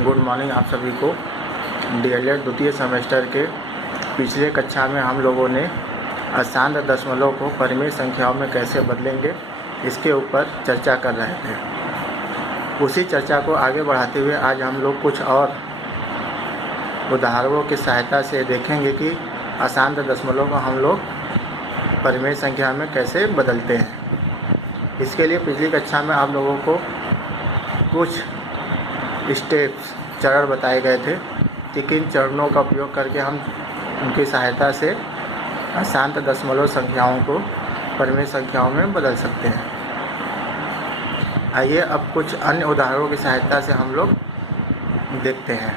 Good morning आप सभी को। डीएलएड द्वितीय सेमेस्टर के पिछले कक्षा में हम लोगों ने अशांत दशमलव को परिमेय संख्याओं में कैसे बदलेंगे इसके ऊपर चर्चा कर रहे थे। उसी चर्चा को आगे बढ़ाते हुए आज हम लोग कुछ और उदाहरणों की सहायता से देखेंगे कि अशांत दशमलव को हम लोग परिमेय संख्या में कैसे बदलते हैं। इसके लिए पिछली कक्षा में आप लोगों को कुछ स्टेप्स चरण बताए गए थे कि किन चरणों का उपयोग करके हम उनकी सहायता से अशांत दशमलव संख्याओं को परिमेय संख्याओं में बदल सकते हैं। आइए अब कुछ अन्य उदाहरणों की सहायता से हम लोग देखते हैं।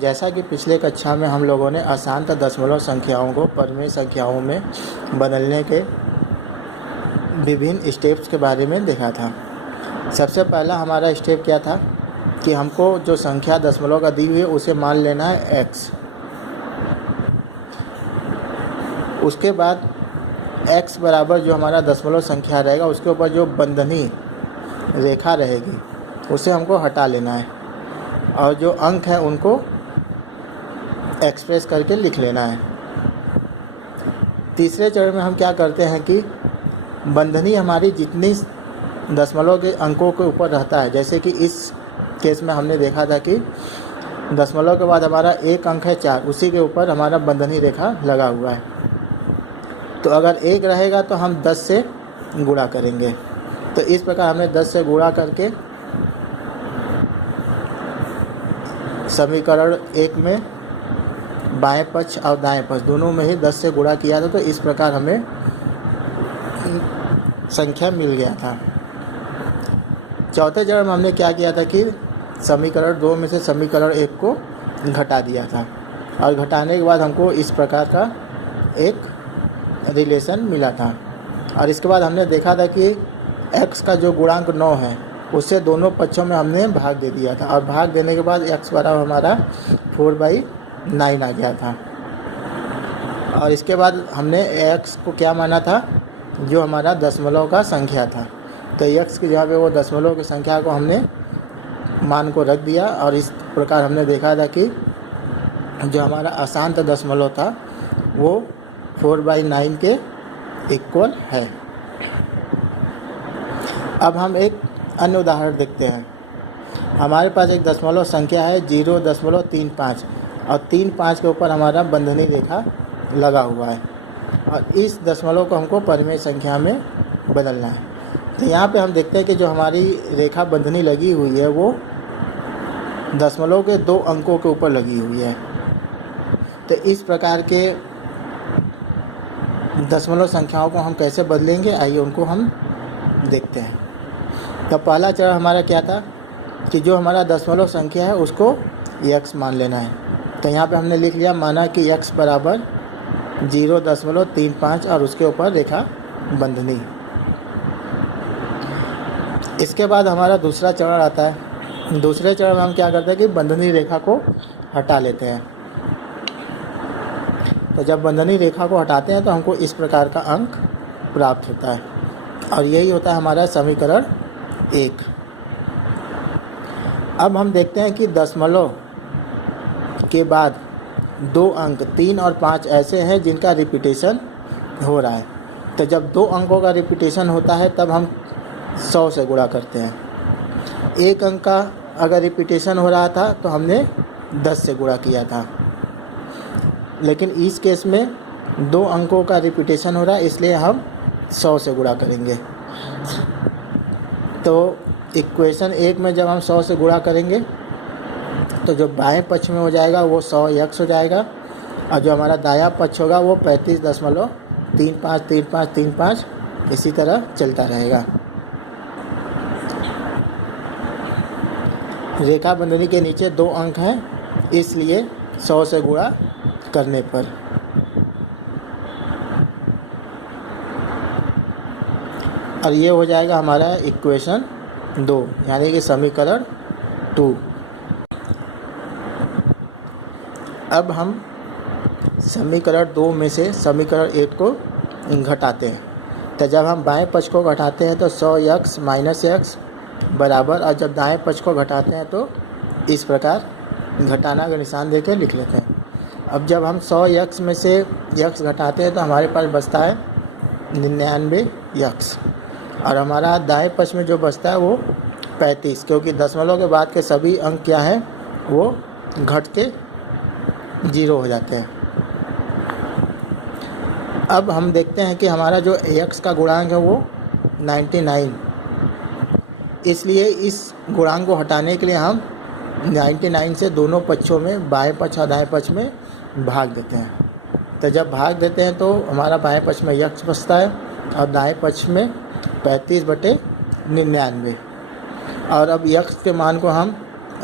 जैसा कि पिछले कक्षा में हम लोगों ने अशांत दशमलव संख्याओं को परिमेय संख्याओं में बदलने के विभिन्न स्टेप्स के बारे में देखा था। सबसे पहला हमारा स्टेप क्या था कि हमको जो संख्या दशमलव का दी हुई है उसे मान लेना है x। उसके बाद x बराबर जो हमारा दशमलव संख्या रहेगा उसके ऊपर जो बंधनी रेखा रहेगी उसे हमको हटा लेना है और जो अंक है उनको एक्सप्रेस करके लिख लेना है। तीसरे चरण में हम क्या करते हैं कि बंधनी हमारी जितनी दशमलव के अंकों के ऊपर रहता है, जैसे कि इस केस में हमने देखा था कि दशमलव के बाद हमारा एक अंक है 4, उसी के ऊपर हमारा बंधनी रेखा लगा हुआ है। तो अगर 1 रहेगा तो हम 10 से गुणा करेंगे। तो इस प्रकार हमने 10 से गुणा करके समीकरण 1 में बाएं पक्ष और दाएं पक्ष दोनों में ही 10 से गुणा किया था। तो इस प्रकार हमें संख्या मिल गया था। चौथे चरण में हमने क्या किया था कि समीकरण 2 में से समीकरण 1 को घटा दिया था और घटाने के बाद हमको इस प्रकार का एक रिलेशन मिला था। और इसके बाद हमने देखा था कि x का जो गुणांक 9 है उससे दोनों पक्षों में हमने भाग दे दिया था और भाग देने के बाद x बराबर हमारा 4/9 आ गया था। और इसके बाद हमने x को क्या माना था, जो हमारा दशमलव का संख्या था। तो x की जगह पे वो दशमलव की संख्या को हमने मान को रख दिया और इस प्रकार हमने देखा था कि जो हमारा अशांत दशमलव था वो 4/9 के इक्वल है। अब हम एक अन्य उदाहरण देखते हैं। हमारे पास एक दशमलव संख्या है 0.35 और 3.5 के ऊपर हमारा बंधनी रेखा लगा हुआ है और इस दशमलव को हमको परिमेय संख्या में बदलना है। तो यहाँ पे हम देखते हैं कि जो हमारी रेखा बंधनी लगी हुई है वो दशमलव के 2 अंकों के ऊपर लगी हुई है। तो इस प्रकार के दशमलव संख्याओं को हम कैसे बदलेंगे, आइए उनको हम देखते हैं। तो पहला चरण हमारा क्या था कि जो हमारा दशमलव संख्या है उसको x मान लेना है। तो यहाँ पे हमने लिख लिया, माना कि x बराबर 0.35 और उसके ऊपर रेखा बंधनी। इसके बाद हमारा दूसरा चरण आता है। दूसरे चरण में हम क्या करते हैं कि बंधनी रेखा को हटा लेते हैं। तो जब बंधनी रेखा को हटाते हैं तो हमको इस प्रकार का अंक प्राप्त होता है और यही होता है हमारा समीकरण 1। अब हम देखते हैं कि दशमलव के बाद 2 अंक 3 और 5 ऐसे हैं जिनका रिपीटेशन हो रहा है। तो जब 2 अंकों का रिपीटेशन होता है तब हम 100 से गुणा करते हैं। एक अंक का अगर रिपीटेशन हो रहा था तो हमने 10 से गुणा किया था, लेकिन इस केस में 2 अंकों का रिपीटेशन हो रहा है इसलिए हम 100 से गुणा करेंगे। तो इक्वेशन 1 में जब हम 100 से गुणा करेंगे तो जो बाएं पक्ष में हो जाएगा वो 100x हो जाएगा और जो हमारा दायां पक्ष होगा वो 35.353535 इसी तरह चलता रहेगा। रेखा बंधनी के नीचे 2 अंक हैं इसलिए 100 से गुणा करने पर और ये हो जाएगा हमारा इक्वेशन 2 यानी कि समीकरण 2। अब हम समीकरण 2 में से समीकरण 1 को घटाते हैं। तो जब हम बाएं पक्ष को घटाते हैं तो 100x माइनस एक्स बराबर, और जब दाएं पक्ष को घटाते हैं तो इस प्रकार घटाना का निशान देकर लिख लेते हैं। अब जब हम 100x में से x घटाते हैं तो हमारे पास बचता है 99x, और हमारा दाएं पक्ष में जो बचता है वो 35, क्योंकि दशमलव के बाद के सभी अंक क्या हैं वो घट के 0 हो जाते हैं। अब हम देखते हैं कि हमारा जो x का गुणांक है वो 99, इसलिए इस गुणांक को हटाने के लिए हम 99 से दोनों पक्षों में, बाएं पक्ष और दाएं पक्ष में भाग देते हैं। तो जब भाग देते हैं तो हमारा बाएं पक्ष में x बचता है और दाएं पक्ष में 35/99, और अब x के मान को हम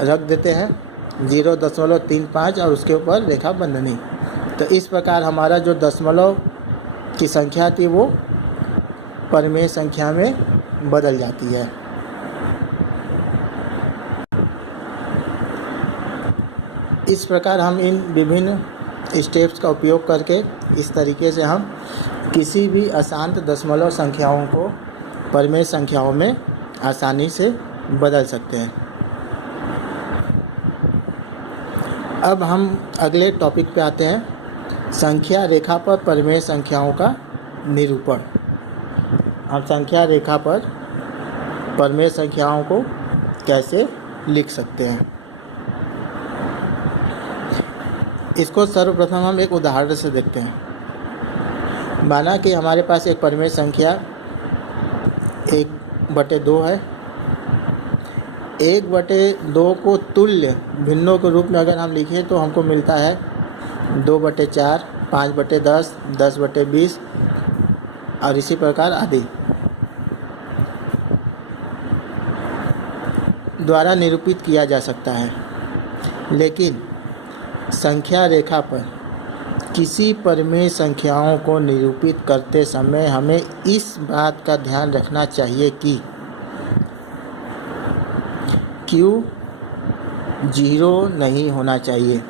रख देते हैं 0.35 और उसके ऊपर रेखा बंधनी। तो इस प्रकार हमारा जो दशमलव की संख्या थी वो परिमेय संख्या में बदल जाती है। इस प्रकार हम इन विभिन्न स्टेप्स का उपयोग करके इस तरीके से हम किसी भी अशांत दशमलव संख्याओं को परिमेय संख्याओं में आसानी से बदल सकते हैं। अब हम अगले टॉपिक पे आते हैं, संख्या रेखा पर परिमेय संख्याओं का निरूपण। हम संख्या रेखा पर परिमेय संख्याओं को कैसे लिख सकते हैं, इसको सर्वप्रथम हम एक उदाहरण से देखते हैं। माना कि हमारे पास एक परिमेय संख्या 1/2 है। 1/2 को तुल्य भिन्नों के रूप में अगर हम लिखें तो हमको मिलता है 2/4, 5/10, 10/20 और इसी प्रकार आदि द्वारा निरूपित किया जा सकता है। लेकिन संख्या रेखा पर किसी परिमेय संख्याओं को निरूपित करते समय हमें इस बात का ध्यान रखना चाहिए कि Q 0 नहीं होना चाहिए।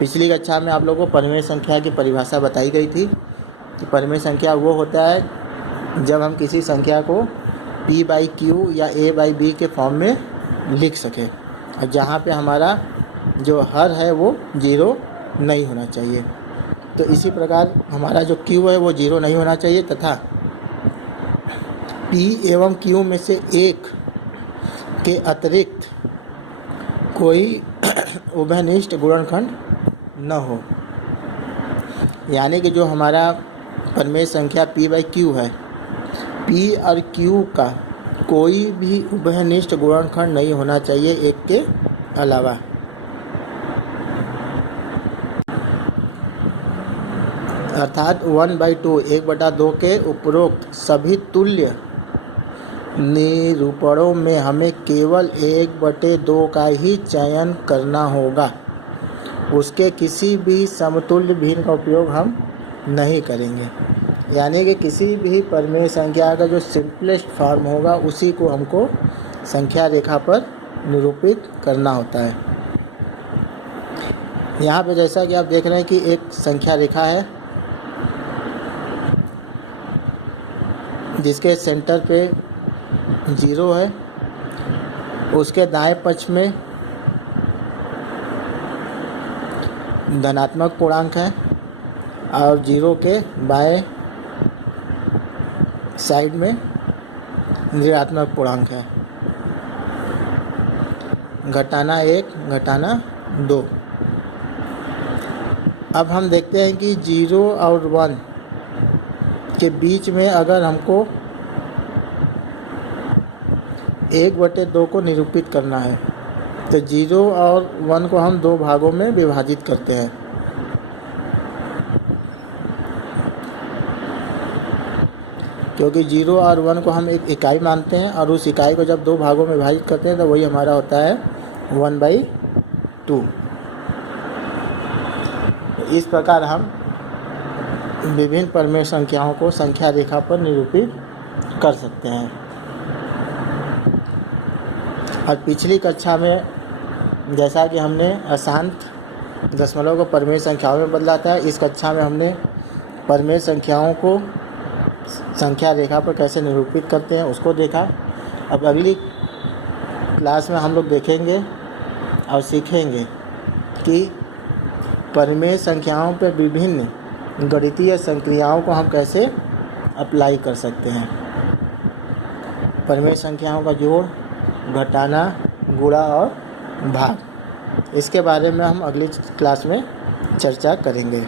पिछली कक्षा में आप लोगों को परिमेय संख्या की परिभाषा बताई गई थी कि परिमेय संख्या वो होता है जब हम किसी संख्या को P/Q या A/B के फॉर्म में लिख सकें, और जहाँ पे हमारा जो हर है वो 0 नहीं होना चाहिए। तो इसी प्रकार हमारा जो Q है वो 0 नहीं होना चाहिए, तथा P एवं Q में से एक के अतिरिक्त कोई उभयनिष्ठ गुणनखंड न हो। यानी कि जो हमारा परिमेय संख्या P/Q है, P और Q का कोई भी उभयनिष्ठ गुणनखंड नहीं होना चाहिए एक के अलावा। अर्थात 1/2 1/2 के उपरोक्त सभी तुल्य निरूपणों में हमें केवल 1/2 का ही चयन करना होगा। उसके किसी भी समतुल्य भिन्न का उपयोग हम नहीं करेंगे। यानी कि किसी भी परिमेय संख्या का जो सिंपलेस्ट फॉर्म होगा उसी को हमको संख्या रेखा पर निरूपित करना होता है। यहाँ पे जैसा कि आप देख रहे हैं कि एक संख्या रेखा है जिसके सेंटर पे 0 है, उसके दाएं पक्ष में धनात्मक पूर्णांक है और 0 के बाएं साइड में ऋणात्मक पूर्णांक है। घटाना 1 घटाना 2। अब हम देखते हैं कि 0 और 1 के बीच में अगर हमको 1/2 को निरूपित करना है तो 0 और 1 को हम 2 भागों में विभाजित करते हैं। क्योंकि 0 और 1 को हम एक इकाई मानते हैं और उस इकाई को जब 2 भागों में विभाजित करते हैं तो वही हमारा होता है 1/2। इस प्रकार हम विभिन्न परिमेय संख्याओं को संख्या रेखा पर निरूपित कर सकते हैं। और पिछली कक्षा में जैसा कि हमने अशांत दशमलव को परिमेय संख्याओं में बदला था, इस कक्षा में हमने परिमेय संख्याओं को संख्या रेखा पर कैसे निरूपित करते हैं उसको देखा। अब अगली क्लास में हम लोग देखेंगे और सीखेंगे कि परिमेय संख्याओं पर विभिन्न गणितीय संक्रियाओं को हम कैसे अप्लाई कर सकते हैं। परिमेय संख्याओं का जोड़, घटाना, गुणा और भाग, इसके बारे में हम अगली क्लास में चर्चा करेंगे।